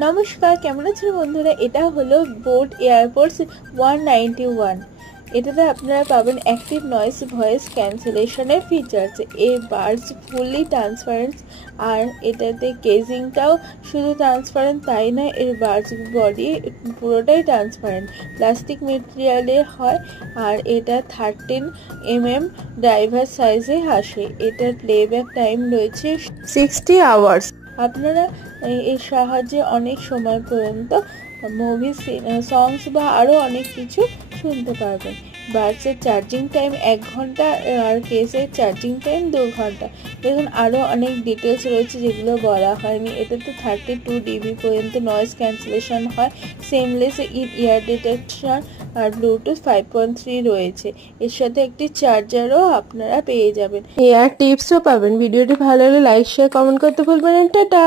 নমস্কার, কেমন আছেন বন্ধুরা? এটা হলো বোট এয়ারপোর্টস 191। এটাতে আপনারা পাবেন অ্যাক্টিভ নয়েজ ভয়েস ক্যান্সেলেশনের ফিচার্স। এই বাডস ফুললি ট্রান্সপারেন্ট, আর এটাতে কেজিংটাও শুধু ট্রান্সপারেন্ট তাই না, এর বাডস বডি পুরোটাই ট্রান্সপারেন্ট, প্লাস্টিক মেটেরিয়ালের হয়। আর এটা 13mm ড্রাইভার সাইজে আসে। এটার প্লেব্যাক টাইম রয়েছে 60 আওয়ার্স। আপনারা এর সাহায্যে অনেক সময় পর্যন্ত মুভি, সংস বা আরও অনেক কিছু শুনতে পারবেন। বাডসের চার্জিং টাইম 1 ঘন্টা আর কেসের চার্জিং টাইম 2 ঘন্টা। দেখুন আরও অনেক ডিটেলস রয়েছে যেগুলো বলা হয়নি। এটাতে 32 dB পর্যন্ত নয়েজ ক্যান্সেলেশন হয়, সেমলেস ইন ইয়ার ডিটেকশন, আর ব্লুটুথ 5.3 রয়েছে। এর সাথে একটি চার্জারও আপনারা পেয়ে যাবেন। এয়ার টিপসও পাবেন। ভিডিওটি ভালো হলে লাইক শেয়ার কমেন্ট করতে ভুলবেন না। টাটা।